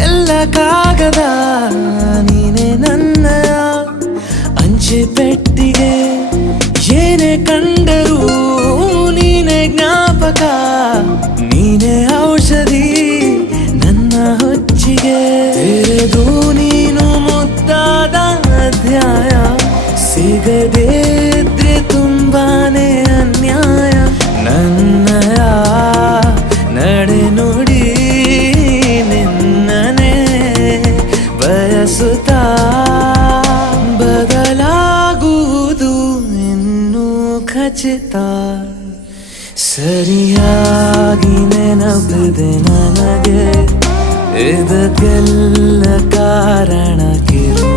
ಎಲ್ಲ ಕಾಗದ ನೀನೆ ನನ್ನಯ ಅಂಚೆ ಪೆಟ್ಟಿಗೆ ಏನೇ ಕಂಡರೂ ನೀನೆ ಜ್ಞಾಪಕ ನೀನೆ ಔಷಧಿ ನನ್ನ ಹೊಚ್ಚಿಗೆ ತೆರೆದು ನೀನು ಮುದ್ದಾದ ಅಧ್ಯಾಯ ಸಿಗದೇ ಇದ್ರೆ ತುಂಬಾನೇ ಅನ್ಯಾಯ ನನ್ನಯ ನಡೆ ನುಡಿ ನಿನ್ನನೆ ಬಯಸುತ್ತಾ ಬದಲಾಗುವುದು ಇನ್ನೂ ಖಚಿತ ಸರಿಯಾಗಿ ನೆನಪಿದೆ ನನಗೆ ಇದಕ್ಕೆಲ್ಲ ಕಾರಣ ಕಿರು